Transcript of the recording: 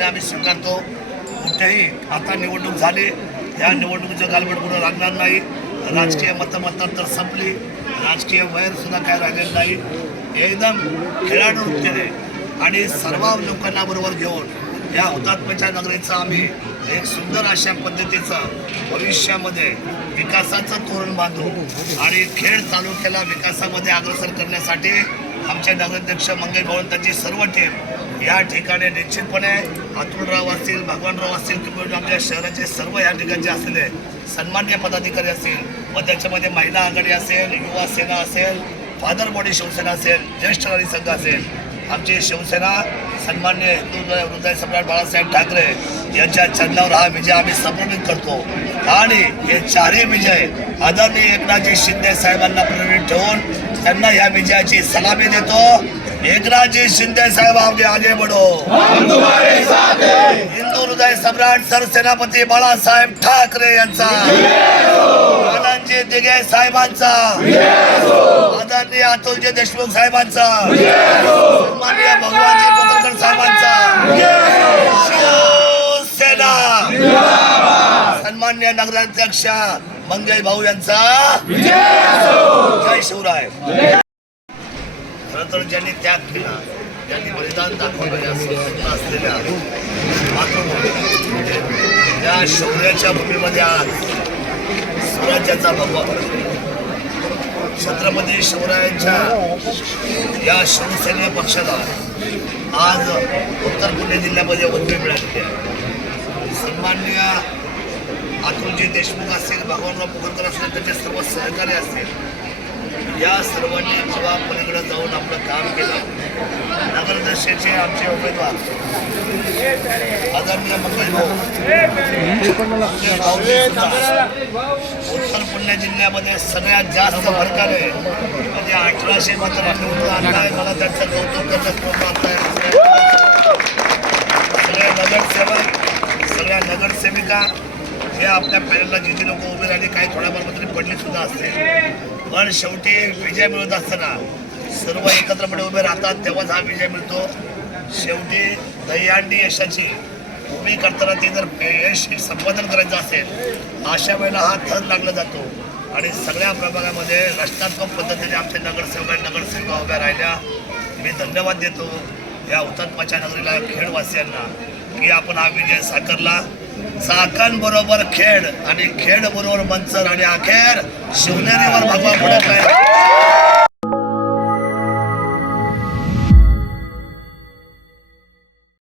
प्रामाणिकपणे आम्ही स्वीकारतो. कुठेही आता निवडणूक झाली, या निवडणुकीचं गालबोट पुढे लागणार नाही. राजकीय मतमतांतर संपली, राजकीय वैर सुद्धा काय राहिलेलं नाही. एकदम खेळाडू वृत्तीने आणि सर्व लोकांना बरोबर घेऊन या हुतात्म्याच्या नगरीचं आम्ही एक सुंदर अशा पद्धतीचं भविष्यामध्ये विकासाचं तोरण बांधू आणि खेड तालुक्याला विकासामध्ये अग्रसर करण्यासाठी आमचे नगराध्यक्ष मंगेश भाऊंची सर्व टीम या ठिकाणी निश्चितपणे अतुलराव असतील, भगवानराव असतील किंवा आपल्या शहराचे सर्व या ठिकाणचे असलेले सन्मान्य पदाधिकारी असतील व त्याच्यामध्ये महिला आघाडी असेल, युवा सेना असेल, फादर बॉडी शिवसेना असेल, ज्येष्ठ नागरिक संघ असेल, आमची शिवसेना सन्मान्य हिंदू हृदय सम्राट बाळासाहेब ठाकरे यांच्या चरणावर हा विजय आम्ही समर्पित करतो. आणि हे चारही विजय आदरणीय एकनाथजी शिंदे साहेबांना प्रेरित ठेवून त्यांना या विजयाची सलामी देतो. एकनाथजी शिंदे साहेब आगे बढ़ो. हिंदू हृदय सम्राट सरसेनापती बाळासाहेब ठाकरे यांचा, आनंदजी दिघे साहेबांचा, आदरणीय अतुलजी देशमुख साहेबांचा, सन्माननीय भगवानजी बोकरकर साहेबांचा, शिवसेना, सन्माननीय नगराध्यक्ष मंगेश भाऊ यांचा जय शिवराय. खरं तर ज्यांनी त्याग केला, ज्यांनी बलिदान दाखवलेल्या असलेल्या मातृभूमी या शौर्याच्या भूमीमध्ये आज स्वराज्याचा भगवा छत्रपती शिवरायांच्या या शिवसेना पक्षाला आज उत्तर पुणे जिल्ह्यामध्ये उद्योग मिळाली आहे. सन्माननीय अतुलजी देशमुख असतील, भगवानराव बोकरकर असतील, त्याचे सर्व सहकारी असतील, या सर्वांनी जेव्हा पलीकडे जाऊन आपलं काम केलं. नगराध्यक्षाचे आमचे उमेदवार आदरणीय मंगेश भाऊ उत्तर पुणे जिल्ह्यामध्ये सगळ्यात जास्त फरकाने म्हणजे 1800 मतं निवडून आणलाय. मला त्यांचं कौतुक करण्यात सगळे नगरसेवक, सगळ्या नगरसेविका हे आपल्या पॅनलला जे जे लोक उभे राहिले, काही थोड्याफार मतरी पडली सुद्धा असते, पण शेवटी विजय मिळत असताना सर्व एकत्रपणे उभे राहतात, तेव्हाच हा विजय मिळतो. शेवटी दहीहंडी यशाची उभी करताना ती जर यश संपादन करायचं असेल, अशा वेळेला हा थर लागला जातो. आणि सगळ्या प्रभागामध्ये रचनात्मक पद्धतीने आमचे नगरसेवका उभ्या राहिल्या. मी धन्यवाद देतो या हुतात्म्याच्या नगरीला, खेडवासियांना, की आपण हा विजय साकारला. चाकण बरोबर खेड आणि खेड बरोबर मंचर आणि अखेर शिवनेरीवर भगवा पुढे